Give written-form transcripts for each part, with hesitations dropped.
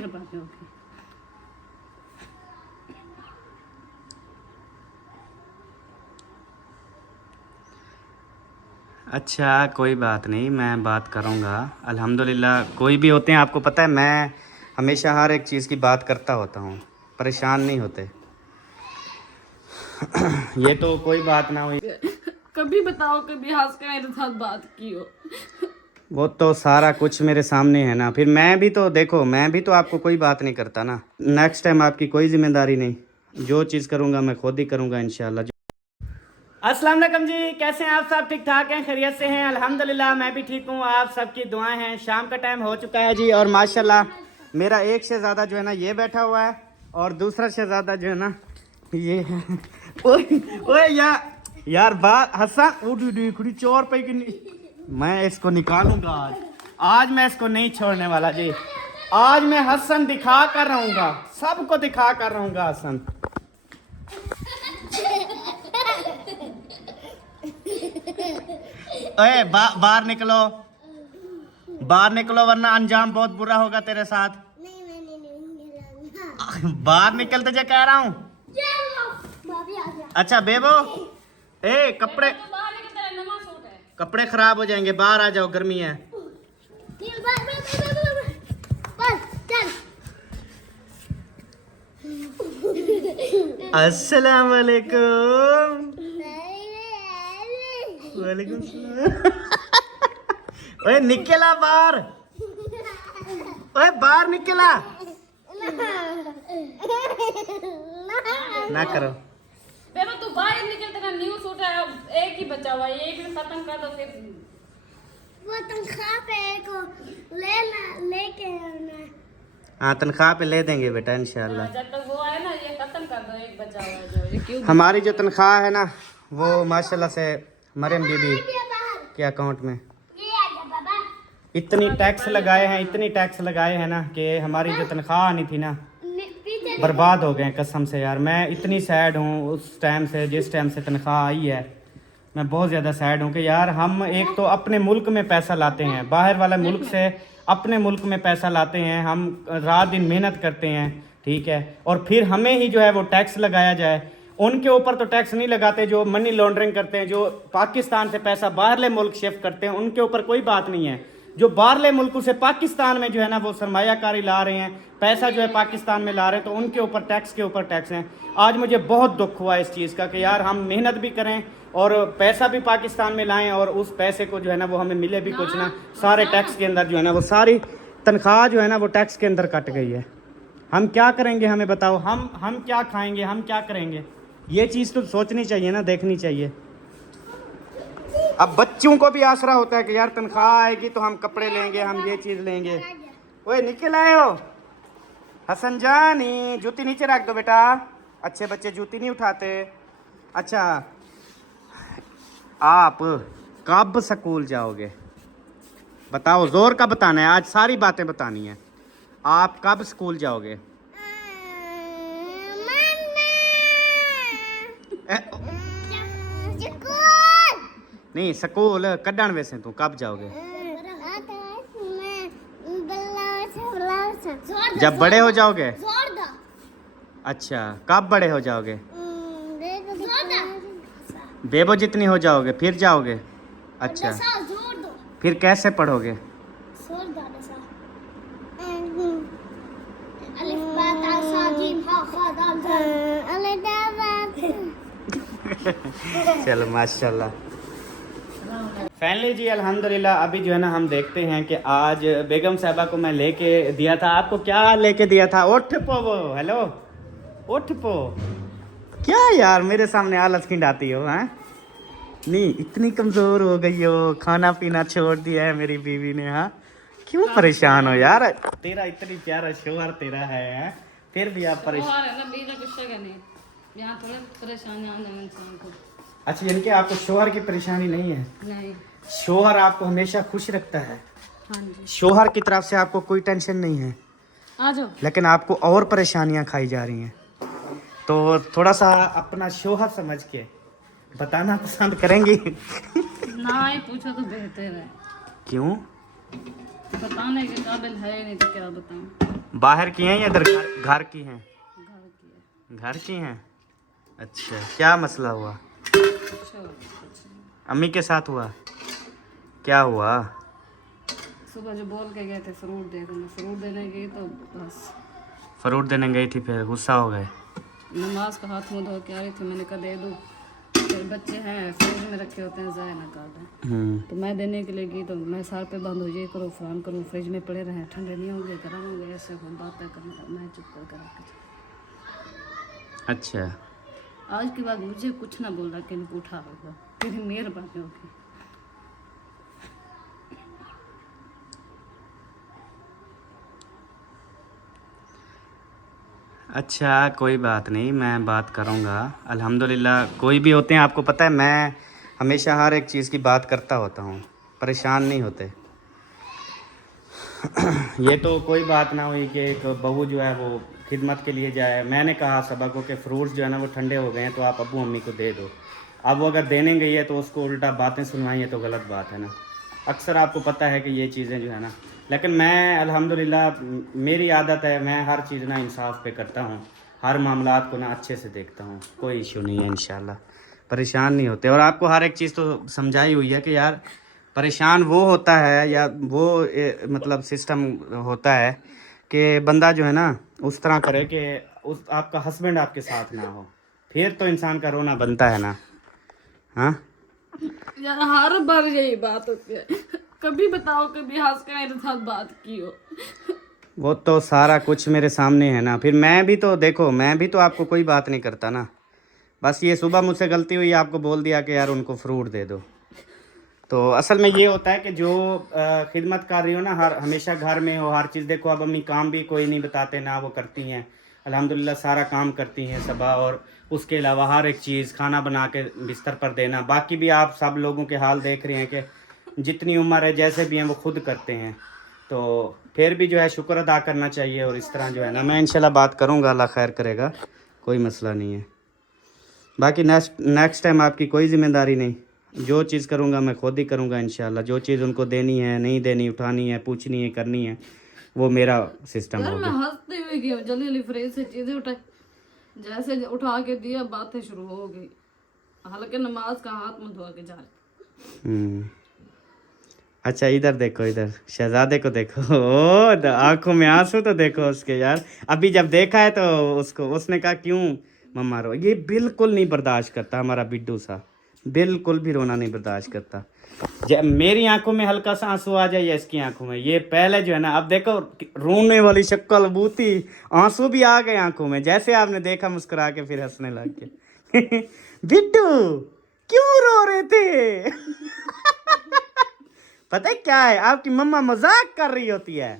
मेहरबानी होगी। अच्छा कोई बात नहीं, मैं बात करूँगा अल्हम्दुलिल्लाह। कोई भी होते हैं, आपको पता है मैं हमेशा हर एक चीज़ की बात करता होता हूँ, परेशान नहीं होते। ये तो कोई बात ना हुई। कभी बताओ, कभी हंस के मेरे साथ बात की हो। वो तो सारा कुछ मेरे सामने है ना, फिर मैं भी तो देखो, मैं भी तो आपको कोई बात नहीं करता ना। नेक्स्ट टाइम आपकी कोई जिम्मेदारी नहीं, जो चीज़ करूँगा मैं खुद ही करूँगा इंशाल्लाह। अस्सलाम वालेकुम जी, कैसे हैं आप सब? ठीक ठाक हैं, खैरियत से हैं? अल्हम्दुलिल्लाह मैं भी ठीक हूँ, आप सबकी दुआएं हैं। शाम का टाइम हो चुका है जी, और माशाल्लाह मेरा एक शहज़ादा जो है ना ये बैठा हुआ है, और दूसरा शहज़ादा जो है ना ये है। ओए यार बात हसन उड़ी चोर पे की, मैं इसको निकालूंगा आज मैं इसको नहीं छोड़ने वाला जी। आज मैं हसन दिखा कर रहूंगा, सबको दिखा कर रहूंगा हसन। ओए बाहर निकलो, बाहर निकलो वरना अंजाम बहुत बुरा होगा तेरे साथ। बाहर निकल तुझे कह रहा हूँ। अच्छा बेबो, ए कपड़े खराब हो जाएंगे, बाहर आ जाओ, गर्मी है। अस्सलाम वालेकुम। वालेकुम सलाम। ओए निकला बाहर, ओए बाहर निकला ना करो। बेबा तू बाहर निकल, तेरा न्यू सूट है, एक ही बचा हुआ है, एक भी खत्म कर दो फिर। वो तनख्वाह पे को लेके आना। हाँ तनख्वाह पे ले देंगे बेटा इंशाल्लाह। जब तक वो आए ना ये खत्म कर दो, एक बचा हुआ है जो। ये क्यों? हमारी जो तनख्वाह है ना वो माशाल्लाह से मरियम बीबी के अकाउंट में इतनी टैक्स लगाए हैं, इतनी टैक्स लगाए हैं ना कि हमारी जो तनख्वाह आनी थी ना बर्बाद हो गए कसम से। यार मैं इतनी सैड हूँ उस टाइम से, जिस टाइम से तनख्वाह आई है मैं बहुत ज़्यादा सैड हूँ कि यार हम एक तो अपने मुल्क में पैसा लाते हैं, बाहर वाले मुल्क से अपने मुल्क में पैसा लाते हैं, हम रात दिन मेहनत करते हैं, ठीक है, और फिर हमें ही जो है वो टैक्स लगाया जाए। उनके ऊपर तो टैक्स नहीं लगाते जो मनी लॉन्ड्रिंग करते हैं, जो पाकिस्तान से पैसा बाहरले मुल्क शिफ्ट करते हैं, उनके ऊपर कोई बात नहीं है। जो बाहरले मुल्कों से पाकिस्तान में जो है ना वो सरमायाकारी ला रहे हैं, पैसा जो है पाकिस्तान में ला रहे हैं, तो उनके ऊपर टैक्स के ऊपर टैक्स हैं। आज मुझे बहुत दुख हुआ इस चीज़ का कि यार हम मेहनत भी करें और पैसा भी पाकिस्तान में लाएं, और उस पैसे को जो है ना वो हमें मिले भी कुछ ना, सारे टैक्स के अंदर जो है ना वो सारी तनख्वाह जो है ना वो टैक्स के अंदर कट गई है। हम क्या करेंगे, हमें बताओ, हम क्या खाएंगे, हम क्या करेंगे? ये चीज़ तो सोचनी चाहिए ना, देखनी चाहिए। अब बच्चों को भी आसरा होता है कि यार तनख्वाह आएगी तो हम कपड़े लेंगे, हम ये चीज़ लेंगे। ओए निकल आए हो हसन जानी, जूती नीचे रख दो बेटा, अच्छे बच्चे जूती नहीं उठाते। अच्छा आप कब स्कूल जाओगे बताओ, जोर का बताना है, आज सारी बातें बतानी है। आप कब स्कूल जाओगे? नहीं स्कूल कड्डन वैसे तू कब जाओगे? जब बड़े हो जाओगे। अच्छा कब बड़े हो जाओगे? बेबो जितनी हो जाओगे फिर जाओगे? अच्छा फिर कैसे पढ़ोगे? चलो माशाल्लाह। फैमिली जी अल्हम्दुलिल्लाह अभी जो है ना हम देखते हैं कि आज बेगम साहबा को मैं लेके दिया था। आपको क्या लेके दिया था? उठ पो वो, हेलो उठ पो। क्या यार मेरे सामने आलस खिंडाती हो? हैं नहीं इतनी कमज़ोर हो गई हो, खाना पीना छोड़ दिया है मेरी बीवी ने। हाँ क्यों परेशान हो यार? तेरा इतनी प्यारा शोहर तेरा है, फिर भी आप परेशान। अच्छा यानी कि आपको शोहर की परेशानी नहीं है? नहीं। शोहर आपको हमेशा खुश रखता है? हाँ जी। शोहर की तरफ से आपको कोई टेंशन नहीं है? आ जाओ। लेकिन आपको और परेशानियां खाई जा रही हैं, तो थोड़ा सा अपना शोहर समझ के बताना पसंद करेंगी? ना ही पूछो तो बेहतर है। क्यों? बताने के काबिल है नहीं तो क्या बताऊं। बाहर की हैं या इधर घर की हैं? घर की है। घर की हैं। अच्छा, क्या मसला हुआ? अच्छा, अम्मी के साथ हुआ? क्या हुआ? सुबह जो बोल के गए थे फ्रूट दे देना, फ्रूट देने गई तो बस फ्रूट देने गई थी, फिर गुस्सा हो गए? नमाज का हाथ मुँह धो के आ रही थी, मैंने कहा दे दूँ, फिर बच्चे हैं फ्रिज में रखे होते हैं, ज़ाया ना कर दें। तो मैं देने के लिए गई तो मैं सार पे बंद हो जाए करो, फ़ोन करूँ, फ्रिज में पड़े रहें, ठंडे नहीं होंगे, गर्म होंगे, ऐसे बातें करने, मैं चुप कर रख। अच्छा, आज के बाद मुझे कुछ ना बोलना कि इनको उठा होगा, तेरी मेहरबानी होगी। अच्छा, कोई बात नहीं, मैं बात करूँगा। अल्हम्दुलिल्लाह, कोई भी होते हैं, आपको पता है मैं हमेशा हर एक चीज़ की बात करता होता हूँ, परेशान नहीं होते। ये तो कोई बात ना हुई कि एक बहू जो है वो खिदमत के लिए जाए। मैंने कहा सबा को कि फ्रूट्स जो है ना वो ठंडे हो गए हैं, तो आप अब्बू अम्मी को दे दो। अब वो अगर देने गई है तो उसको उल्टा बातें सुनवाई है, तो गलत बात है ना। अक्सर आपको पता है कि ये चीज़ें जो है ना, लेकिन मैं अल्हम्दुलिल्लाह मेरी आदत है, मैं हर चीज़ ना इंसाफ पे करता हूँ, हर मामलात को ना अच्छे से देखता हूँ, कोई इशू नहीं है इंशाल्लाह, परेशान नहीं होते। और आपको हर एक चीज़ तो समझाई हुई है कि यार परेशान वो होता है या वो मतलब सिस्टम होता है कि बंदा जो है ना उस तरह करे कि उस आपका हस्बैंड आपके साथ ना हो, फिर तो इंसान का रोना बनता है ना। हाँ, यार हर बार यही बात होती है, कभी बताओ कभी हंस के मेरे साथ बात की हो। वो तो सारा कुछ मेरे सामने है ना, फिर मैं भी तो देखो, मैं भी तो आपको कोई बात नहीं करता ना। बस ये सुबह मुझसे गलती हुई, आपको बोल दिया कि यार उनको फ्रूट दे दो। तो असल में ये होता है कि जो खिदमत कर रही हो ना, हर हमेशा घर में हो, हर चीज़ देखो, अब अम्मी काम भी कोई नहीं बताते ना, वो करती हैं अल्हम्दुलिल्लाह, सारा काम करती हैं सबा। और उसके अलावा हर एक चीज़ खाना बना के बिस्तर पर देना, बाकी भी आप सब लोगों के हाल देख रहे हैं कि जितनी उम्र है जैसे भी हैं वो खुद करते हैं। तो फिर भी जो है शुक्र अदा करना चाहिए। और इस तरह जो है ना, मैं इंशाल्लाह बात करूँगा, अल्लाह खैर करेगा, कोई मसला नहीं है। बाकी नेक्स्ट टाइम आपकी कोई ज़िम्मेदारी नहीं, जो चीज़ करूँगा मैं खुद ही करूँगा इंशाल्लाह। जो चीज़ उनको देनी है, नहीं देनी, उठानी है, पूछनी है, करनी है, वो मेरा सिस्टम यार मैं होगा। हंसते हुए गई, जल्दी जल्दी फ्रिज से चीजें उठाई, जैसे उठा के दिया बातें शुरू हो गई, हालांकि नमाज का हाथ मुंह धो के जा रही। अच्छा, इधर देखो, इधर शहजादे को देखो, ओ आंखों में आंसू तो देखो उसके यार। अभी जब देखा है तो उसको उसने कहा क्यों मम्मा रो। ये बिल्कुल नहीं बर्दाश्त करता हमारा बिट्टू सा, बिल्कुल भी रोना नहीं बर्दाश्त करता। जब मेरी आंखों में हल्का सा आंसू आ जाए या इसकी आंखों में, ये पहले जो है ना, अब देखो रोने वाली शक्ल बूती, आंसू भी आ गए आंखों में, जैसे आपने देखा मुस्कुरा के फिर हंसने लग गए। बिट्टू क्यों रो रहे थे? पता है क्या है, आपकी मम्मा मजाक कर रही होती है,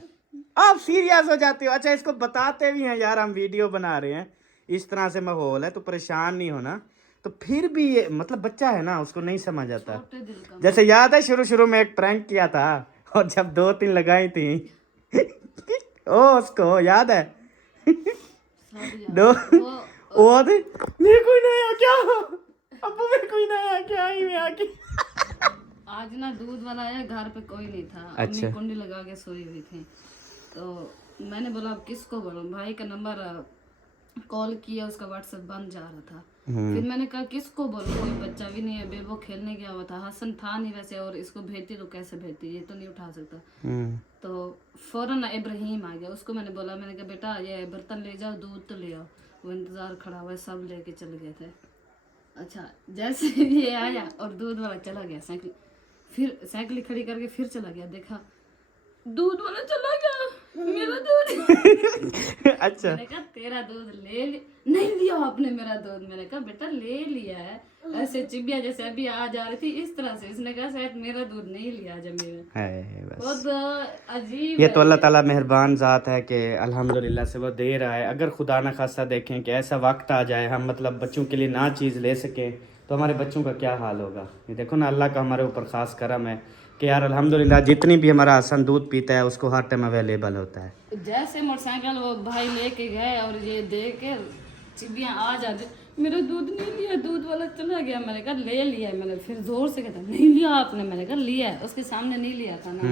आप सीरियस हो जाते हो। अच्छा, इसको बताते भी हैं यार हम वीडियो बना रहे हैं, इस तरह से माहौल है, तो परेशान नहीं होना। तो फिर भी ये मतलब बच्चा है ना, उसको नहीं समझ आता। जैसे याद है शुरू शुरू में एक प्रैंक किया था, और जब 2-3 लगाई थी ओ उसको याद है? दो ओ मेरे कोई नहीं आ क्या, अब मेरे कोई नहीं आ क्या ही मैं आके। आज ना दूध वाला आया, घर पे कोई नहीं था। अच्छा। अम्मी कुंडी लगा के सोई हुई थी, तो मैंने बोला अब किसको बोलूं, भाई का नंबर कॉल किया, उसका व्हाट्सएप बंद जा रहा था। फिर मैंने कहा किसको बोलूं, कोई बच्चा भी नहीं है, बेबो खेलने गया हुआ था, हसन था नहीं वैसे, और इसको भेजती तो कैसे भेजती, ये तो नहीं उठा सकता। तो फौरन इब्राहिम आ गया, उसको मैंने बोला, मैंने कहा बेटा ये बर्तन ले जाओ, दूध तो ले आओ। वो इंतजार खड़ा हुआ है, सब लेके चले गए थे। अच्छा, जैसे ये आया और दूध वाला चला गया, साइकिल फिर साइकिल खड़ी करके फिर चला गया, देखा दूध वाला चला गया, मेरा दूध। अच्छा, मैंने कहा तेरा दूध नहीं लिया आपने मेरा दूध। मैंने कहा बेटा ले लिया है, ऐसे चिबिया जैसे अभी आ जा रही थी इस तरह से, इसने कहा शायद मेरा दूध नहीं लिया जमीन। है बस। बहुत अजीब ये है तो अल्लाह ताला मेहरबान ज़ात है कि अल्हम्दुलिल्लाह से वो दे रहा है। अगर खुदा न खासा देखें कि ऐसा वक्त आ जाए हम मतलब बच्चों के लिए ना चीज़ ले सकें, तो हमारे बच्चों का क्या हाल होगा। ये देखो ना, अल्लाह का हमारे ऊपर ख़ास करम है कि यार अल्हम्दुलिल्लाह जितनी भी हमारा हसन दूध पीता है उसको हर टाइम अवेलेबल होता है। जैसे मोटरसाइकिल वो भाई लेके गए और ये देख के चिबियाँ आ जाते, मेरा दूध नहीं लिया, दूध वाला चला गया। मैंने कहा ले लिया, मैंने फिर जोर से कहता नहीं लिया आपने। मैंने कहा लिया है, उसके सामने नहीं लिया था ना।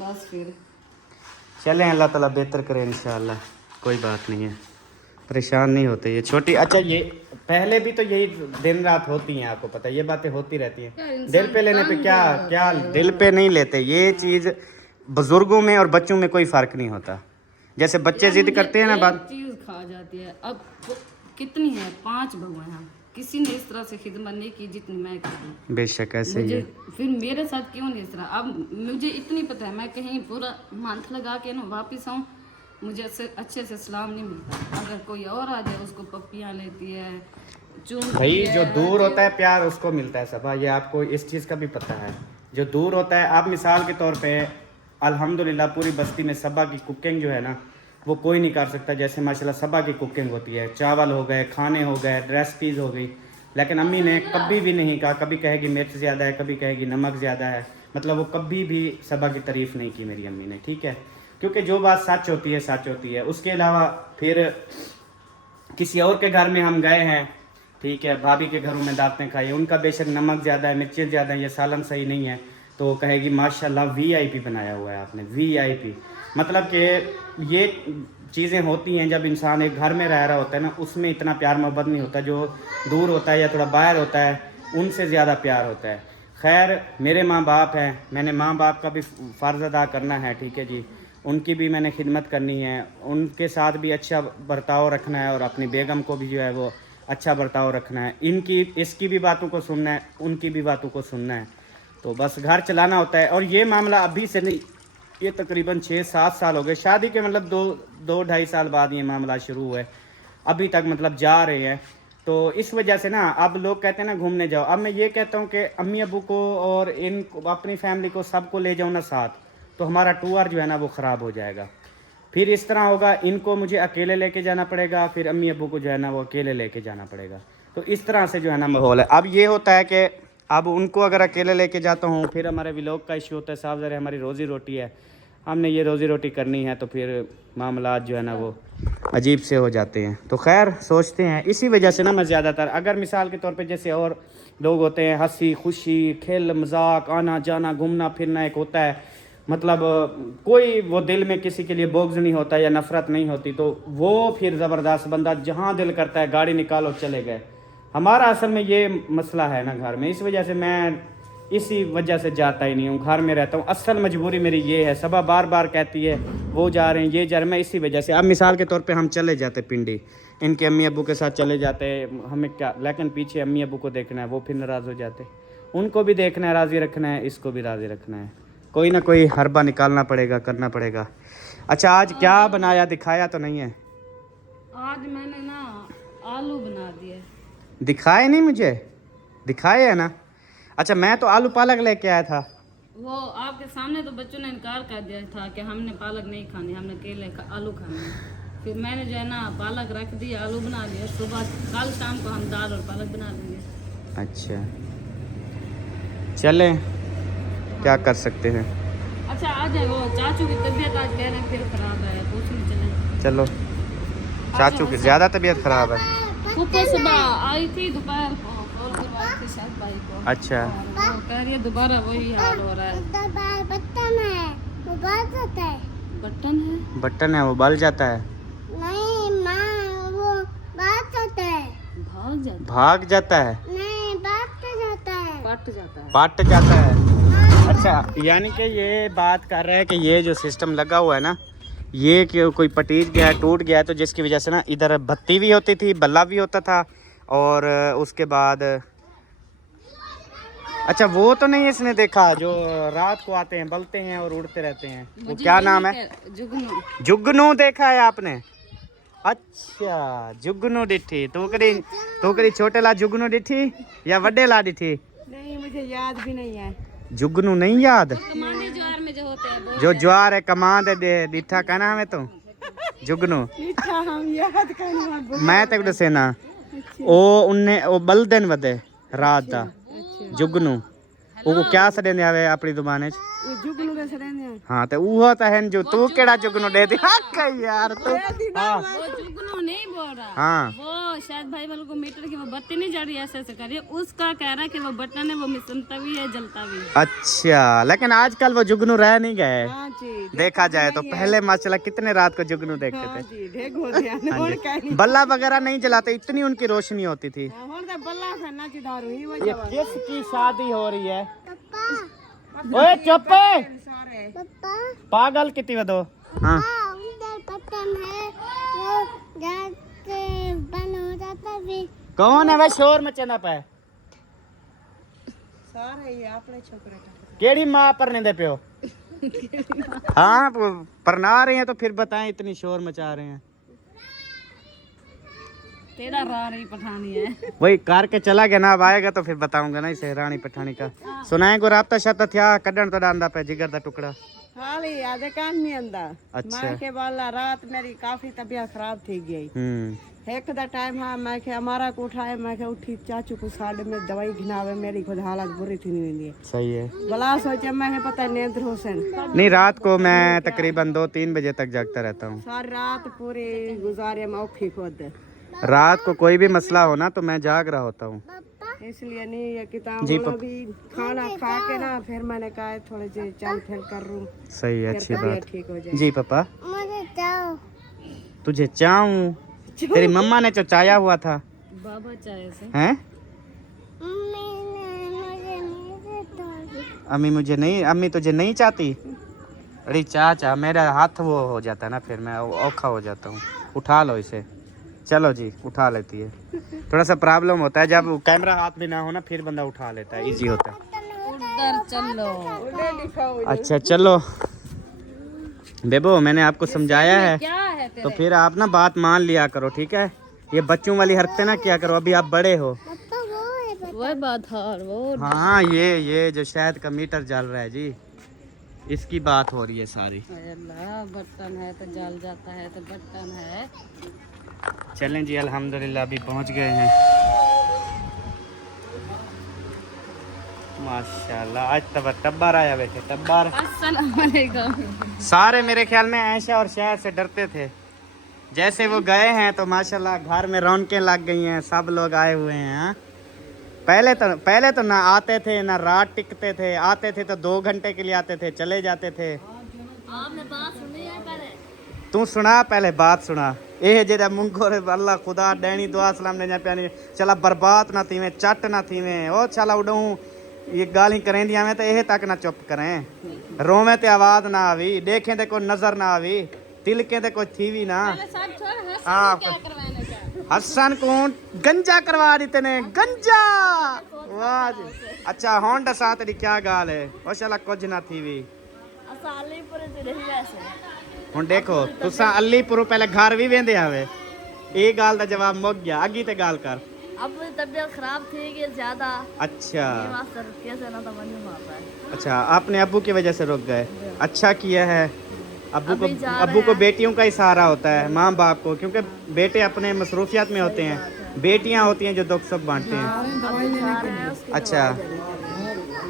बस फिर चलें, अल्लाह ताला बेहतर करे इंशाल्लाह, कोई बात नहीं है, परेशान नहीं होते ये छोटी। अच्छा ये पहले भी तो यही दिन रात होती हैं, आपको पता है, ये बातें होती रहती हैं। दिल पे लेने पे क्या क्या दिल पे नहीं लेते, ये चीज़ बुजुर्गों में और बच्चों में कोई फ़र्क नहीं होता। जैसे बच्चे जिद करते हैं ना, बात चीज खा जाती है। अब कितनी है, 5 बहू हैं, किसी ने इस तरह से खिदमत नहीं की जितनी मैं करी। बेशक ऐसे ही है। फिर मेरे साथ क्यों नहीं इस तरह। अब मुझे इतनी पता है, मैं कहीं पूरा मंथ लगा के ना वापस आऊँ, मुझे अच्छे से सलाम नहीं मिलता। अगर कोई और आ जाए, उसको पप्पियाँ लेती है, भाई जो दूर होता है प्यार उसको मिलता है सबा, ये आपको इस चीज़ का भी पता है। जो दूर होता है, आप मिसाल के तौर पे अल्हम्दुलिल्लाह पूरी बस्ती में सबा की कुकिंग जो है ना, वो कोई नहीं कर सकता जैसे माशाल्लाह सबा की कुकिंग होती है। चावल हो गए, खाने हो गए, रेसिपीज़ हो गई। लेकिन अम्मी ने कभी भी नहीं कहा, कभी कहेगी मिर्च ज़्यादा है, कभी कहेगी नमक ज़्यादा है, मतलब वो कभी भी सबा की तारीफ़ नहीं की मेरी अम्मी ने, ठीक है। क्योंकि जो बात सच होती है सच होती है। उसके अलावा फिर किसी और के घर में हम गए हैं, ठीक है, भाभी के घरों में दावतें खाई, उनका बेशक नमक ज़्यादा है, मिर्चें ज़्यादा है, ये सालन सही नहीं है, तो कहेगी माशाल्लाह वीआईपी बनाया हुआ है आपने, वीआईपी। मतलब कि ये चीज़ें होती हैं जब इंसान एक घर में रह रहा होता है ना, उसमें इतना प्यार मोहब्बत नहीं होता। जो दूर होता है या थोड़ा बाहर होता है, उनसे ज़्यादा प्यार होता है। खैर मेरे माँ बाप हैं, मैंने माँ बाप का भी फ़र्ज़ अदा करना है, ठीक है जी, उनकी भी मैंने खिदमत करनी है, उनके साथ भी अच्छा बर्ताव रखना है, और अपनी बेगम को भी जो है वो अच्छा बर्ताव रखना है। इनकी इसकी भी बातों को सुनना है, उनकी भी बातों को सुनना है, तो बस घर चलाना होता है। और ये मामला अभी से नहीं, ये तकरीबन 6-7 साल हो गए शादी के, मतलब 2-2.5 साल बाद ये मामला शुरू हुआ है, अभी तक मतलब जा रहे हैं। तो इस वजह से ना अब लोग कहते हैं ना घूमने जाओ, अब मैं ये कहता हूँ कि अम्मी अबू को और इन अपनी फैमिली को सबको ले जाओ ना साथ, तो हमारा टूर जो है ना वो ख़राब हो जाएगा। फिर इस तरह होगा, इनको मुझे अकेले लेके जाना पड़ेगा, फिर अम्मी अबू को जो है ना वो अकेले लेके जाना पड़ेगा। तो इस तरह से जो है ना माहौल है। अब ये होता है कि अब उनको अगर अकेले लेके जाता हूँ, फिर हमारे व्लॉग का इशू होता है, साफ ज़रा हमारी रोज़ी रोटी है, हमने ये रोज़ी रोटी करनी है, तो फिर मामलात जो है ना वो अजीब से हो जाते हैं। तो खैर सोचते हैं, इसी वजह से ना मैं ज़्यादातर, अगर मिसाल के तौर पे जैसे और लोग होते हैं, हंसी खुशी खेल मजाक आना जाना घूमना फिरना एक होता है, मतलब कोई वो दिल में किसी के लिए बोग्ज नहीं होता या नफ़रत नहीं होती, तो वो फिर ज़बरदस्त बंदा जहाँ दिल करता है गाड़ी निकालो चले गए। हमारा असल में ये मसला है ना घर में, इस वजह से मैं इसी वजह से जाता ही नहीं हूँ, घर में रहता हूँ। असल मजबूरी मेरी ये है, सबा बार बार कहती है वो जा रहे हैं ये जा रहे हैं, मैं इसी वजह से। अब मिसाल के तौर पे हम चले जाते पिंडी, इनके अम्मी अब्बू के साथ चले जाते, हमें क्या, लेकिन पीछे अम्मी अब्बू को देखना है, वो फिर नाराज़ हो जाते। उनको भी देखना है, राज़ी रखना है, इसको भी राज़ी रखना है, कोई ना कोई हरबा निकालना पड़ेगा, करना पड़ेगा। अच्छा आज क्या बनाया, दिखाया तो नहीं है? आज मैंने ना आलू बना दिए। दिखाए नहीं मुझे? दिखाए है ना। अच्छा मैं तो आलू पालक लेके आया था। वो आपके सामने तो बच्चों ने इनकार कर दिया था कि हमने पालक नहीं खानी, हमने केले आलू खाने। फिर मैंने जो है ना पालक रख दी, आलू बना दिया, सुबह कल शाम को हम दाल और पालक बना देंगे। अच्छा चलें, क्या कर सकते हैं। अच्छा आ जाए, वो चाचू की तबीयत आज कह रहे हैं फिर खराब है, पूछने चले। चलो, चाचू की ज़्यादा तबीयत ख़राब है। सुबह सुबह आई थी, दोपहर को कॉल करवाई थी शायद भाई को। अच्छा वो कह रही है दोबारा वही हाल हो रहा है। बटन है, वो बल जाता है। बटन है, बटन है वो बल जाता है। नहीं माँ, वो भाग जाता है। भाग जाता भाग जाता है, नहीं भाग जाता है। है, पट जाता है। पट जाता है। अच्छा यानी कि ये बात कर रहा है कि ये जो सिस्टम लगा हुआ है ना, ये कि कोई पटीज गया है, टूट गया है, तो जिसकी वजह से ना इधर बत्ती भी होती थी, बल्ला भी होता था, और उसके बाद अच्छा वो तो नहीं इसने देखा जो रात को आते हैं, बलते हैं और उड़ते रहते हैं, वो क्या नाम है? जुगनू। जुगनू देखा है आपने? अच्छा जुगनू डिठी, तू करी छोटे ला जुगनू डिठी या बड़े ला डिठी? नहीं मुझे याद भी नहीं है। जुगनू नहीं याद? कमाने ज्वार में जो होते हैं जो ज्वार है कमान दे डिठा कहना हमें तो जुगनू हम याद करना। मैं तक दसे ना ओ उन्ने ओ बलदन वदे रात दा जुगनू वो क्या सदे आवे अपनी जुबान च वो जुगनू के सरेने। हाँ तो वो तो है जो तू केड़ा जुगनू दे दी हक यार तू। हाँ वो जुगनू नहीं बोल रहा। हाँ। वो शायद भाई वालों को मीटर की वो बत्ती नहीं जल रही ऐसे ऐसे कर रही है, उसका कह रहा है कि वो बटन है वो मिसनता भी है जलता भी है। अच्छा, लेकिन आजकल वो जुगनू रह नहीं गए। हाँ जी, देखा जाए तो पहले माशाल्लाह कितने रात को जुगनू देखते हाँ थे। जी, ढेग हो गया ना, हाँ और जी। क्या नहीं। बल्ला वगैरह नहीं जलाते, इतनी उनकी रोशनी होती थी। हाँ, और तो बल्ला था ना चिदारू ही वो ये किसकी शादी हो रही है? पापा ओए चुप है। सारे पापा पागल कितनी बदो। हाँ उधर बटन है वो जाके बंद हो जाता भी। कौन है वह शोर मचेंदा पे? सारे ये आपले छोकरे का केड़ी माँ परने दे पियो? हाँ परना रहे हैं तो फिर बताएं, इतनी शोर मचा रहे हैं। तेरा रानी पठानी है। वही कार के चला गया ना, अब आएगा तो फिर बताऊंगा ना इसे रानी पठानी का। सुनाए को राब्ता शब्द था कड्डन तो डांदा पे जिगर दा टुकड़ा। खाली आधे कान नहीं आंदा। अच्छा। मां के बाला रात मेरी काफी तबीयत खराब थी गई। एक दा टाइम हाँ मैं के हमारा को उठाए, मैं के उठी चाचू को साढ़े में दवाई घिनावे, मेरी खुद हालत बुरी थी नहीं हुई। सही है। बला सोचे मैं के पता नेंद्र हुसैन नहीं, रात को मैं तकरीबन 2-3 बजे तक जागता रहता हूँ। सारी रात पूरी गुजारे में औखी खुद, रात को कोई भी मसला हो ना तो मैं जाग रहा होता हूँ। इसलिए नहीं ये किताब जी, वाला भी खाना खा के ना फिर मैंने कहा थोड़े से चल फिर कर लूं, सही है, अच्छी तबीयत बात। ठीक हो जाए। जी पापा, मुझे जाओ तुझे चाहूँ। तेरी मम्मा ने चचाया हुआ था बाबा चाहे से हैं? मुझे नहीं अम्मी तुझे नहीं चाहती? अरे चाचा, मेरा हाथ वो हो जाता है ना, फिर मैं औखा हो जाता हूँ। उठा लो इसे। चलो जी, उठा लेती है। थोड़ा सा प्रॉब्लम होता है जब कैमरा हाथ में ना हो ना, फिर बंदा उठा लेता है, इजी होता है। उधर चलो। अच्छा चलो बेबो, मैंने आपको समझाया है क्या है तो तेरे? फिर आप ना बात मान लिया करो, ठीक है? ये बच्चों वाली हरकतें ना किया करो, अभी आप बड़े हो। पापा वो है वो बात और वो हाँ, ये जो शहद का मीटर जल रहा है जी, इसकी बात हो रही है सारी। अल्लाह, बटन है तो जल जाता है तो बटन है। चलें जी, अल्हम्दुलिल्लाह अभी पहुंच गए हैं। माशाल्लाह, आज तब टब्बर आया हुए थे, टब्बर। अस्सलाम वालेकुम। सारे मेरे ख्याल में ऐशा और शहर से डरते थे। जैसे वो गए हैं तो माशाल्लाह घर में रौनकें लग गई हैं, सब लोग आए हुए हैं। हाँ? पहले तो ना आते थे ना रात टिकते थे, आते थे तो 2 घंटे के लिए आते थे, चले जाते थे। आपने बात सुनी है पहले? तू सुना, पहले बात सुना। ये जेड़ा मुंगो रे अल्लाह खुदा डैनी दुआ सलाम ने जा प्यानी चला बर्बाद ना थी में, चट ना थी में, ओ चला उडूं ये गाली करें दिया में तो यह तक ना चुप करें, रोवे ते आवाज ना आवी, देखें ते कोई नजर ना आवी, तिलके ते कोई थी भी ना। हाँ, हसन को गंजा करवा दी ने, गंजा। वाह जी। अच्छा हों दसा तेरी क्या गाल है? ओ चला कुछ ना थी भी। हुन देखो तुसा अलीपुर पहले घर भी वेंदे आवे, ये गाल दा जवाब मुक गया, आगे ते गाल कर। अब तबीयत खराब थी कि ज्यादा। अच्छा कैसे ना समझ में आता है। अच्छा, आपने अब्बू की वजह से रुक गए, अच्छा किया है। अब्बू को बेटियों का ही सहारा होता है, माँ बाप को, क्योंकि बेटे अपने मसरूफियात में होते हैं, बेटियाँ होती हैं जो दुख सब बांटते हैं। अच्छा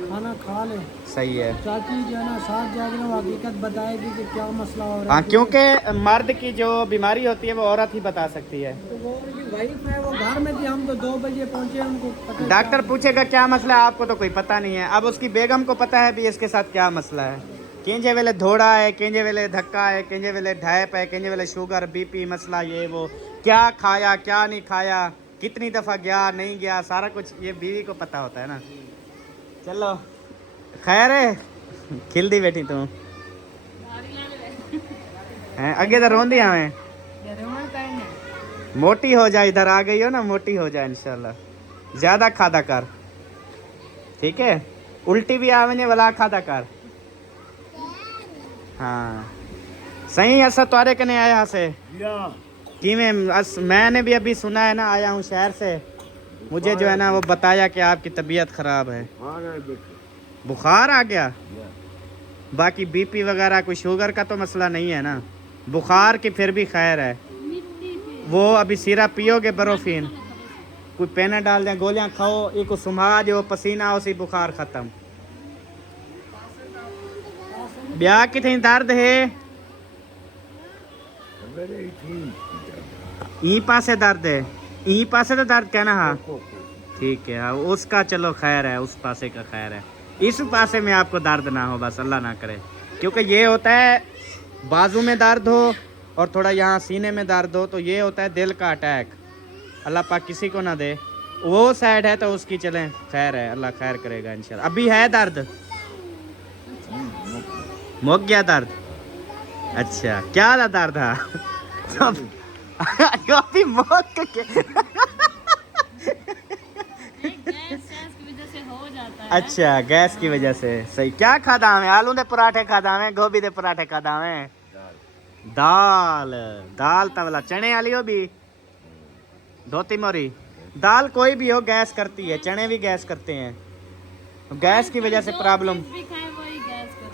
खाना खा ले, सही है। चाची जो है ना साथ जाके ना हकीकत बताएगी कि क्या मसला हो रहा हाँ, क्योंकि मर्द की जो बीमारी होती है वो औरत ही बता सकती है। है। वो उनकी वाइफ है, वो घर में थी, हम तो 2 बजे पहुंचे, उनको पता डॉक्टर पूछेगा क्या मसला है, आपको तो कोई पता नहीं है। अब उसकी बेगम को पता है भी इसके साथ क्या मसला है। केंजे वेले धोड़ा है, केंजे वेले धक्का है, केंजे वेले ढैप है, केंजे वेले शुगर बीपी मसला, ये वो क्या खाया क्या नहीं खाया, कितनी दफ़ा गया नहीं गया, सारा कुछ ये बीवी को पता होता है ना। चलो खैर है, खिल दी बेटी तू हैं, अगे तो रोंदी हमें। मोटी हो जाए, इधर आ गई हो ना, मोटी हो जाए इंशाल्लाह। ज्यादा खादा कर, ठीक है? उल्टी भी आवे वाला खादा कर। हाँ सही, ऐसा तोरे कने आया से कि मैंने भी अभी सुना है ना, आया हूँ शहर से, मुझे जो है ना वो बताया कि आपकी तबीयत खराब है, बुखार आ गया। बाकी बीपी वगैरह कोई शुगर का तो मसला नहीं है ना, बुखार की फिर भी खैर है। वो अभी सिरप पियोगे बरोफिन, कोई पेना डाल दें, गोलियां खाओ, एक सुम्हा जो पसीना उसी बुखार खत्म। ब्याह कितनी दर्द है? ई पासे दर्द है, ई पासे तो दर्द क्या ना। हाँ ठीक है, हाँ उसका चलो खैर है, उस पासे का खैर है, इस पासे में आपको दर्द ना हो बस, अल्लाह ना करे। क्योंकि ये होता है बाजू में दर्द हो और थोड़ा यहाँ सीने में दर्द हो, तो ये होता है दिल का अटैक, अल्लाह पाक किसी को ना दे। वो साइड है तो उसकी चलें खैर है, अल्लाह खैर करेगा इंशाल्लाह। अभी है दर्द, मुक गया दर्द? अच्छा क्या था दर्द था? अभी मुक के अच्छा गैस की वजह से। सही। क्या खादा हमें? आलू दे पराठे खादा हमें, गोभी दे पराठे खादा हमें, दाल दाल तवला चने वाली हो भी, धोती मोरी दाल कोई भी हो गैस करती है, चने भी गैस करते हैं, गैस की वजह से प्रॉब्लम।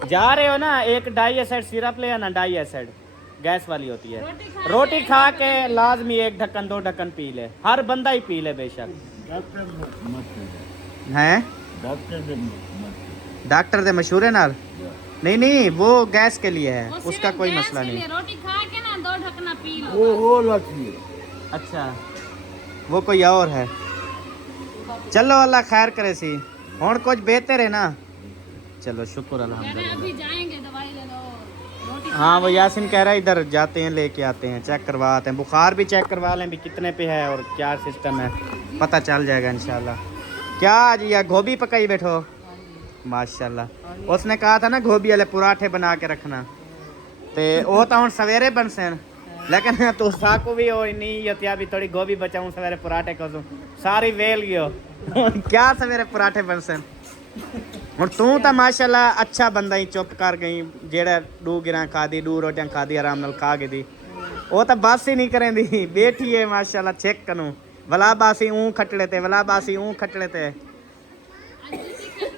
जा रहे हो ना, एक डाई एसिड सिरप ले आना, डाई एसिड गैस वाली होती है। रोटी खा के लाजमी एक ढक्कन 2 ढक्कन पी ले, हर बंदा ही पी ले बेशक। हैं डॉक्टर दे मशहूर है नाल? नहीं नहीं वो गैस के लिए है, उसका कोई मसला नहीं। रोटी खा के ना 2 ढक्कन पी लो, वो लगती है। अच्छा वो कोई और है। चलो अल्लाह खैर करे सी, और कुछ बेहतर है ना। चलो शुक्र अल्हम्दुलिल्लाह। अभी जाएंगे दवाई ले लो। हाँ वो यासिन कह रहा है इधर जाते हैं, लेके आते हैं, चेक करवा आते हैं, बुखार भी चेक करवा लें भी कितने पे है और क्या सिस्टम है, पता चल जाएगा इंशाल्लाह। क्या आज या गोभी पकाई बैठो? माशाल्लाह। उसने कहा था ना गोभी वाले पराठे बना के रखना, ते वो तो हम सवेरे बन से, लेकिन तू साकू भी हो नहीं होती, भी थोड़ी गोभी बचाऊं सवेरे पराठे कसू, सारी वेल गयो क्या सवेरे पराठे बन से। और तू तो माशाल्लाह अच्छा बंदा ही, चुप कर गई, जेड़ा 2 गिरा खा दी, 2 रोटियां खा दी, आराम नाल खा के दी, वो तो बस ही नहीं करें दी, बैठी है माशाल्लाह चेक करूं, वला बासी ऊँ खट लेते, वला बासी ऊँ खट लेते,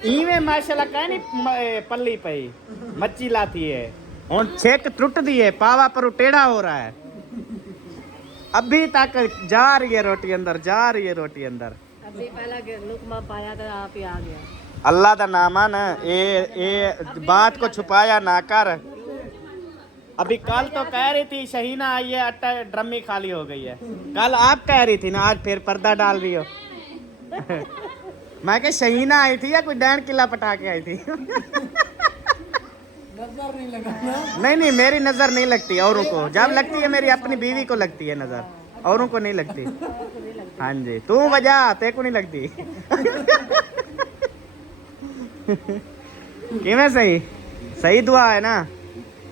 इवें माशाल्लाह कह नहीं पल्ली पई मच्छी लाती है, और छेक टूट दी है, पावा पर टेढ़ा हो रहा है, अभी तक जा रही है रोटी अंदर, जा रही है रोटी अंदर। अभी पहला लुकमा पाया तो आप ही आ गया। अल्लाह का नाम है ना, ये बात को छुपाया ना कर। अभी कल तो कह रही थी शहीना आई है, अट्टा ड्रमी खाली हो गई है, कल आप कह रही थी ना, आज फिर पर्दा डाल रही हो मैं क्या शहीना आई थी या कोई डैन किला पटा के आई थी नजर नहीं लगा ना? नहीं नहीं मेरी नजर नहीं लगती, औरों को जब लगती है मेरी अपनी बीवी को लगती है नजर, औरों को नहीं लगती। हाँ जी तू वजह ते को नहीं लगती किवें सही सही दुआ है ना।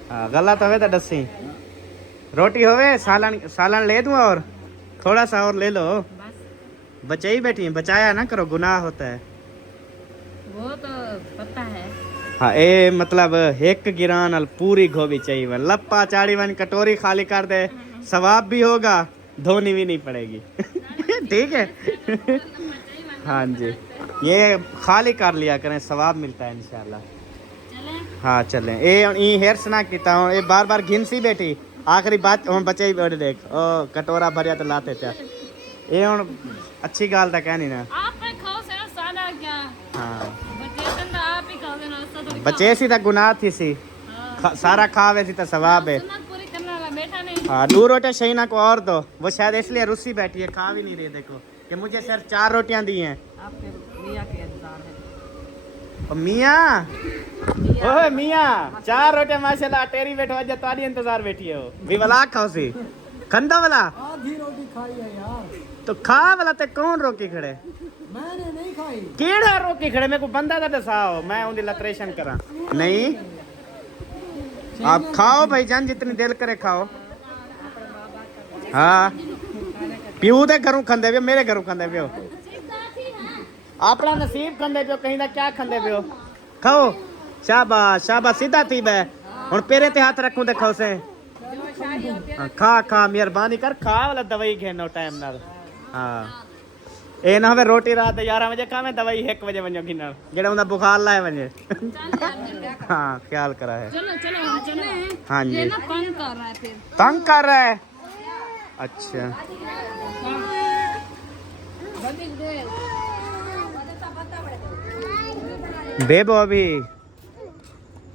हाँ गलत होवे तो दसी, रोटी होवे सालन सालन ले दूं और थोड़ा सा और ले लो, बचे ही बैठी, बचाया ना करो, गुनाह होता है। वो तो पता है। हाँ ए मतलब एक गिरान अल पूरी गोभी चाहिए, लप्पा चाड़ी वन कटोरी खाली कर दे, सवाब भी होगा, धोनी भी नहीं पड़ेगी ठीक है हाँ जी ये खाली कर लिया करें, सवाब मिलता है इंशाल्लाह। हाँ चलें। ए हेयर्स ना किता हूँ, ये बार बार घिनसी बैठी, आखिरी बात हम बच्चे ही बैठे देख ओ कटोरा भरिया तो लाते चा, ये हूँ अच्छी गाल तो कहनी ना। आप पे खाओ से सादा क्या? हाँ बचे तो आप ही खाओ ना, उससे थोड़ी बचे सी तो गुनाह थी सी, सारा खावे सी तो सवाब है। सुन्नत पूरी करने वाला बैठा नहीं। हाँ 2 रोटियां शहीना को और दो, वो शायद इसलिए रुस्सी बैठी है, खा भी नहीं रही, देखो कि मुझे सिर्फ 4 रोटियां दी हैं। आपके मियाँ के इंतजार है। और मियाँ ओए मियाँ 4 रोटियां माशाल्लाह टेरी बैठो, आज तारी इंतजार बैठी है, वो भी वाला खाओ सी खंदा वाला आधी रोटी खाई है यार, तो खा वाला ते कौन रोकी खड़े? मैंने नहीं खाई। केड़ा रोकी खड़े? मैं को बंदा तो दसाओ, मैं उनकी लतरेशन करा। नहीं आप खाओ भाईजान, जितनी दिल करे खाओ। हाँ प्यू दे घरों खंदे पियो, मेरे घरों खंदे पियो, अपना नसीब खंदे पियो, कहीं दा क्या खंदे पियो, खाओ। शाबाश शाबाश सीधा थी बे, हुन पेरे ते हाथ रखूं ते खाओ से। खा खा मेहरबानी कर, खा वाला दवाई घेनो टाइम नाल। हाँ ए ना हवे रोटी रात 11 बजे खावे, दवाई 1 बजे वञो गिनण, जेड़ा उंदा बुखार लाए वञे हाँ ख्याल करा है। चलो चलो हम चले। हाँ जी ये ना कौन कर रहा है फिर? तंग कर रहा है। अच्छा बेबो अभी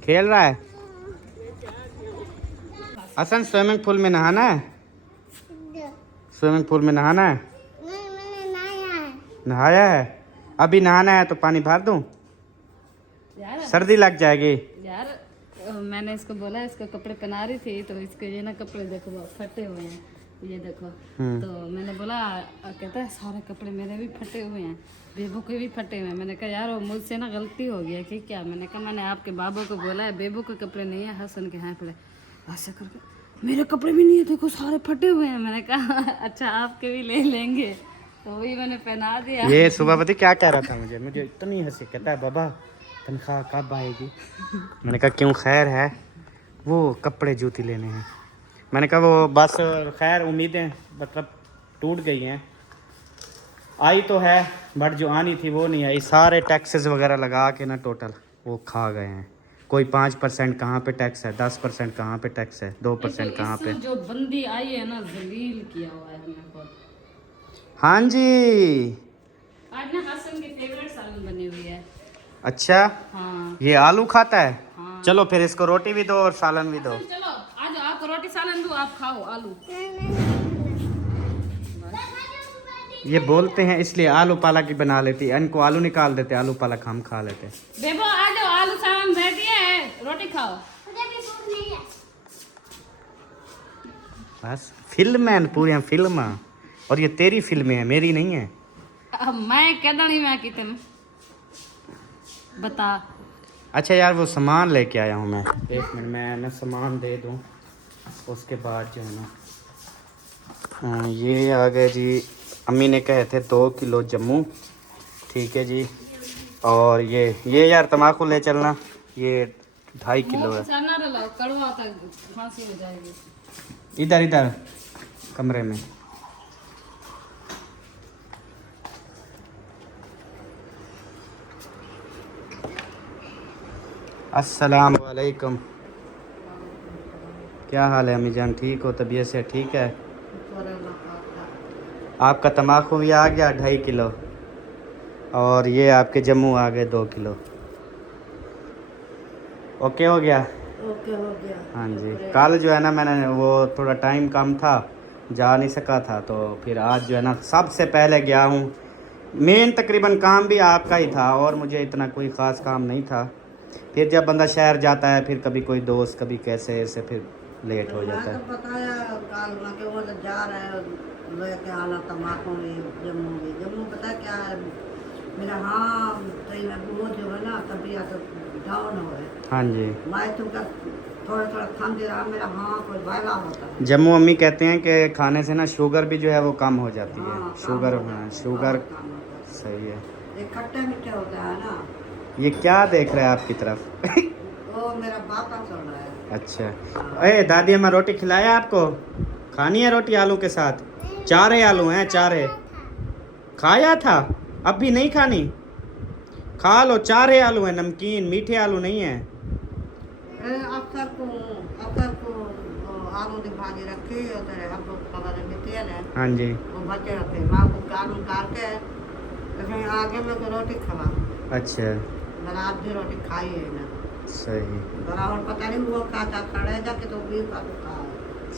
खेल रहा है। असन स्विमिंग पूल में नहाना है? स्विमिंग पूल में नहाना है? नहीं, मैंने नहाया है। नहाया है? अभी नहाना है तो पानी भर दूं? यार सर्दी लग जाएगी। यार मैंने इसको बोला, इसको कपड़े पहना रही थी तो इसके ये ना कपड़े देखो फटे हुए हैं, ये देखो। तो मैंने बोला, कहता है सारे कपड़े मेरे भी फटे हुए हैं, बेबू के भी फटे हुए हैं। मैंने कहा यार वो मुझसे ना गलती हो गया कि क्या। मैंने कहा मैंने आपके बाबू को बोला है बेबू के कपड़े नहीं है, हसन के हैं पड़े। ऐसे करके मेरे कपड़े भी नहीं है, देखो सारे फटे हुए हैं। मैंने कहा अच्छा आपके भी ले लेंगे, तो वही मैंने पहना दिया। ये सुबह पता कहा कह रहा था मुझे इतनी हंसी, कहता है बाबा तनख्वाह कब आएगी? मैंने कहा क्यों, खैर है? वो कपड़े जूती लेने हैं। मैंने कहा वो बस खैर उम्मीदें मतलब टूट गई हैं। आई तो है बट जो आनी थी वो नहीं आई। सारे टैक्सेस वगैरह लगा के ना टोटल वो खा गए हैं। कोई 5% कहाँ पे टैक्स है, 10% कहाँ पे टैक्स है, 2% कहाँ पे। जो बंदी आई है ना जलील किया हुआ है हमें बहुत। हाँ जी, आज ना हसन की फेवरेट सालन बनी हुई है। अच्छा हाँ ये आलू खाता है? हाँ। चलो फिर इसको रोटी भी दो और सालन भी दो। चलो आज आपको रोटी सालन दो, आप खाओ आलू। ये बोलते हैं इसलिए आलू पालक ही बना लेती है, इनको आलू निकाल देते, आलू पालक हम खा लेते। बेबो आ जाओ, आलू सालन रेडी है, रोटी खाओ। मुझे भी भूख नहीं है। बस फिल्म है पूरी फिल्म, और ये तेरी फिल्में है, मेरी नहीं है। अब मैं कहना नहीं, मैं की तेन बता। अच्छा यार वो सामान लेके आया हूँ मैं, एक मिनट मैं ना सामान दे दूँ उसके बाद जो है ना। ये आ गए जी, अम्मी ने कहे थे 2 किलो जम्मू, ठीक है जी। और ये यार तम्बाकू ले चलना, ये 2.5 किलो है। ना रलाओ, कड़वा तक फांसी हो जाएगी। इधर इधर कमरे में। अस्सलाम वालेकुम, क्या हाल है अम्मी जान? ठीक हो? तबीयत से ठीक है? आपका तम्बाकू भी आ गया 2.5 किलो, और ये आपके जम्मू आ गए 2 किलो। ओके हो गया? ओके हो गया। हाँ जी, कल जो है ना मैंने वो थोड़ा टाइम कम था, जा नहीं सका था, तो फिर आज जो है ना सबसे पहले गया हूँ। मेन तकरीबन काम भी आपका ही था और मुझे इतना कोई ख़ास काम नहीं था। फिर जब बंदा शहर जाता है, फिर कभी कोई दोस्त, कभी कैसे ऐसे, फिर लेट हो जाता है। बताया काल में कि वो तो जा रहे हैं लेके आना तम्बाकू जम्मू पता क्या है मेरा। हाँ तो वो जो है ना तबीयत डाउन हो है। हाँ जी, मैं तुमका थोड़ा थोड़ा खान दे रहा, मेरा हाँ कोई वायला होता है। जम्मू अम्मी कहते हैं कि खाने से ना शुगर भी जो है वो कम हो जाती है। हाँ, शुगर, काम हाँ होता है, शुगर बहुत काम होता है। सही है। ये खट्टे मीठे होता है ना। ये क्या देख रहे हैं आपकी तरफ? वो मेरा बापा चल रहा है। अच्छा, अरे दादी अम्मा रोटी खिलाया आपको? खानी है रोटी आलू के साथ? 4 आलू हैं, 4 खाया था, अब भी नहीं खानी? खा लो, 4 आलू हैं, नमकीन मीठे आलू नहीं है। अक्सर को आलू की भाजी रखी होते हैं, हम लोग पका देते हैं। हाँ जी, वो बच्चे रहते हैं, माँ को आलू काट के फिर आगे में तो रोटी खवा। अच्छा मैंने आज भी रोटी खाई है ना। सही और पता नहीं वो खाता खड़े जाके तो भी खा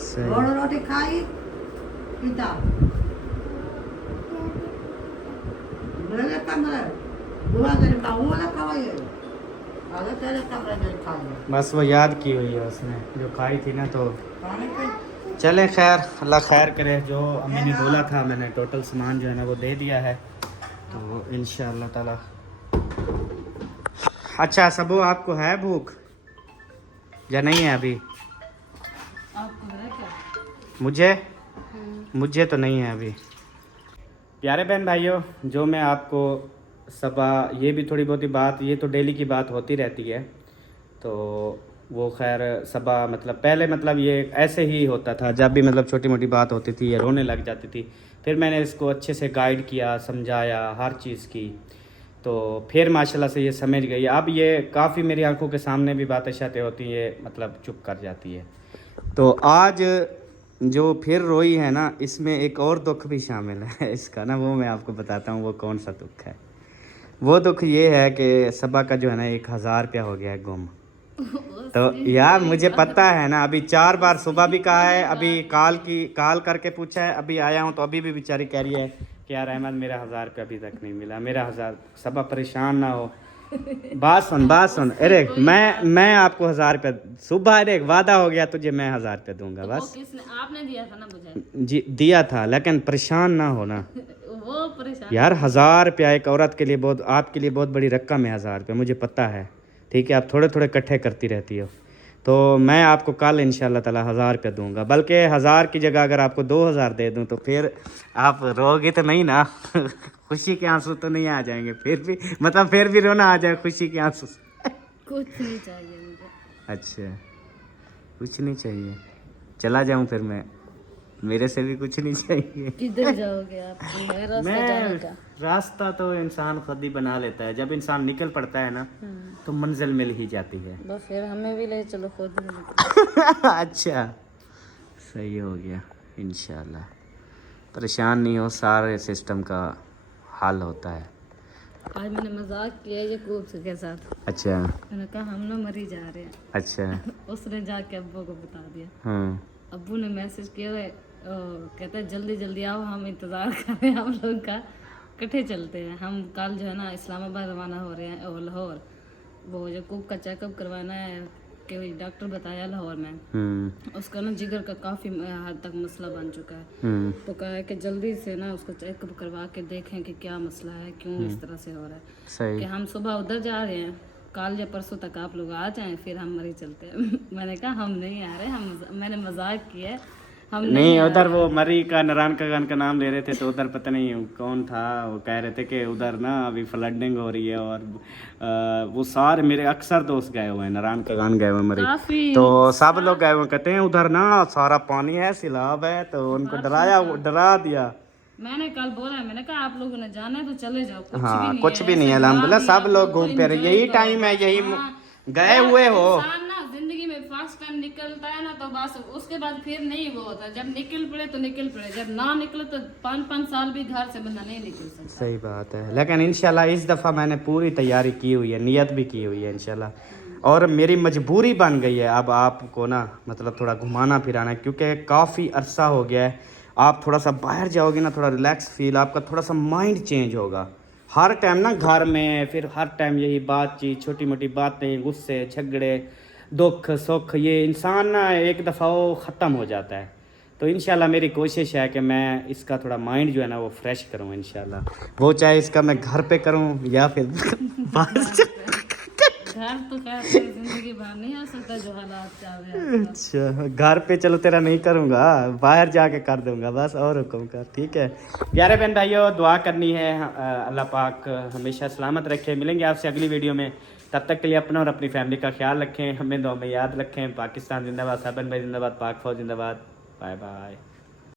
सही। और रोटी खाई पिता मेरे कमरे बुआ तेरे बाबू वाला खवाई है, अरे तेरे कमरे में खाई बस वो याद की हुई है उसने जो खाई थी ना। तो खाने पे चलें, खैर अल्लाह खैर करे। जो अम्मी ने बोला था मैंने टोटल सामान जो है ना वो दे दिया है, तो इंशाअल्लाह ताला। अच्छा सबो, आपको है भूख या नहीं है अभी? आपको है क्या? मुझे तो नहीं है अभी। प्यारे बहन भाइयों, जो मैं आपको सुबह ये भी थोड़ी बहुत ही बात, ये तो डेली की बात होती रहती है, तो वो खैर सुबह मतलब पहले मतलब ये ऐसे ही होता था, जब भी मतलब छोटी मोटी बात होती थी ये रोने लग जाती थी। फिर मैंने इसको अच्छे से गाइड किया, समझाया हर चीज़ की, तो फिर माशाल्लाह से ये समझ गई। अब ये काफ़ी मेरी आंखों के सामने भी बातें शातें होती हैं, ये मतलब चुप कर जाती है। तो आज जो फिर रोई है ना, इसमें एक और दुख भी शामिल है इसका ना, वो मैं आपको बताता हूँ वो कौन सा दुख है। वो दुख ये है कि सबा का जो है ना 1000 रुपया हो गया है गुम। तो यार मुझे पता है ना, अभी 4 बार सुबह भी कहा है, अभी कॉल करके पूछा है, अभी आया हूँ तो अभी भी बेचारी कह रही है कि यार अहमद मेरा 1000 रुपया अभी तक नहीं मिला, मेरा 1000। सब परेशान ना हो, बात सुन। अरे मैं आपको 1000 रुपया सुबह, अरे वादा हो गया तुझे, मैं 1000 रुपया दूंगा वो बस। किसने, आपने दिया था ना मुझे। जी दिया था, लेकिन परेशान ना होना वो परेशान यार। 1000 रुपया एक औरत के लिए बहुत, आपके लिए बहुत बड़ी रकम है 1000 रुपया, मुझे पता है। ठीक है, आप थोड़े थोड़े इकट्ठे करती रहती हो, तो मैं आपको कल इंशाल्लाह ताला 1000 रुपया दूंगा। बल्कि 1000 की जगह अगर आपको 2000 दे दूं तो फिर आप रोगे तो नहीं ना? खुशी के आंसू तो नहीं आ जाएंगे फिर भी, मतलब फिर भी रोना आ जाए खुशी के आंसू से? कुछ नहीं चाहिए मुझे। अच्छा, कुछ नहीं चाहिए, चला जाऊं फिर मैं? मेरे से भी कुछ नहीं चाहिए। किधर जाओगे आप? है रास्ता जाने का। रास्ता तो इंसान खुद ही बना लेता है, जब इंसान निकल पड़ता है ना तो मंजिल मिल ही जाती है। बस फिर हमें भी ले चलो, खुद भी निकलो। अच्छा, सही हो गया इंशाल्लाह। परेशान नहीं हो, सारे सिस्टम का हल होता है। आज मैंने मजाक किया ये खूब के साथ। अच्छा मैंने कहा हम लोग मरी जा रहे हैं। अच्छा। उसने जाके अब्बू को बता दिया। हाँ अब्बू ने मैसेज किया है, कहते हैं जल्दी जल्दी आओ, हम इंतज़ार कर रहे हैं हम लोग का, इकट्ठे चलते हैं। हम कल जो है ना इस्लामाबाद रवाना हो रहे हैं और लाहौर, वो यकूब का चेकअप करवाना है कि डॉक्टर बताया लाहौर में उसका ना जिगर का काफ़ी हद तक मसला बन चुका है। तो कहा है कि जल्दी से ना उसको चेकअप करवा के देखें कि क्या मसला है, क्यों इस तरह से हो रहा है। सही। कि हम सुबह उधर जा रहे हैं, कल या परसों तक आप लोग आ जाएं, फिर हम मरी चलते हैं। मैंने कहा हम नहीं आ रहे, मैंने मजाक किया है, हम नहीं उधर वो मरी का नारायण का गान का नाम ले रहे थे, तो उधर पता नहीं कौन था, वो कह रहे थे कि उधर ना अभी फ्लडिंग हो रही है और वो सारे मेरे अक्सर दोस्त गए हुए हैं, नारायण का गान गए हुए हैं मरी, काफी तो सब लोग गए हुए कहते हैं उधर ना सारा पानी है, सैलाब है, तो उनको डरा दिया। मैंने कल बोला, मैंने कहा आप लोगों ने जाना है तो चले जाओ, कुछ भी हाँ नहीं कुछ है, भी नहीं है, ऐसे अल्हम्दुलिल्लाह बात सब ही लोग आप घूम फिर, enjoy यही करो। टाइम है, यही हाँ, गए हुए हो। इंसान ना जिंदगी में फर्स्ट टाइम निकलता है ना तो बस उसके बाद फिर नहीं वो होता, जब निकल पड़े तो निकल पड़े, जब ना निकले तो 5-5 साल भी घर से बंदा नहीं निकल सकता। सही बात है, लेकिन इंशाल्लाह इस दफ़ा मैंने पूरी तैयारी की हुई है, नियत भी की हुई है इंशाल्लाह, और मेरी मजबूरी बन गई है अब आपको ना मतलब थोड़ा घुमाना फिराना, क्योंकि काफ़ी अरसा हो गया है। आप थोड़ा सा बाहर जाओगे ना, थोड़ा रिलैक्स फील, आपका थोड़ा सा माइंड चेंज होगा। हर टाइम ना घर में फिर हर टाइम यही बातचीत, छोटी मोटी बातें, गुस्से झगड़े, दुख सुख, ये इंसान ना एक दफ़ा वो ख़त्म हो जाता है। तो इंशाल्लाह मेरी कोशिश है कि मैं इसका थोड़ा माइंड जो है ना वो फ्रेश करूँ इंशाल्लाह, वो चाहे इसका मैं घर पे करूँ या फिर बाहर। घर तो खैर तेरी जिंदगी भर नहीं आ सकता जो हालात चल रहे हैं। अच्छा, घर पे चलो तेरा नहीं करूँगा, बाहर जाके कर दूंगा बस, और हुक्म कर। ठीक है प्यारे बहन भाइयों, दुआ करनी है अल्लाह पाक हमेशा सलामत रखे। मिलेंगे आपसे अगली वीडियो में, तब तक के लिए अपना और अपनी फैमिली का ख्याल रखें, हमें दुआ में याद रखें। पाकिस्तान जिंदाबाद, साबन भाई जिंदाबाद, पाक फौज जिंदाबाद। Bye bye.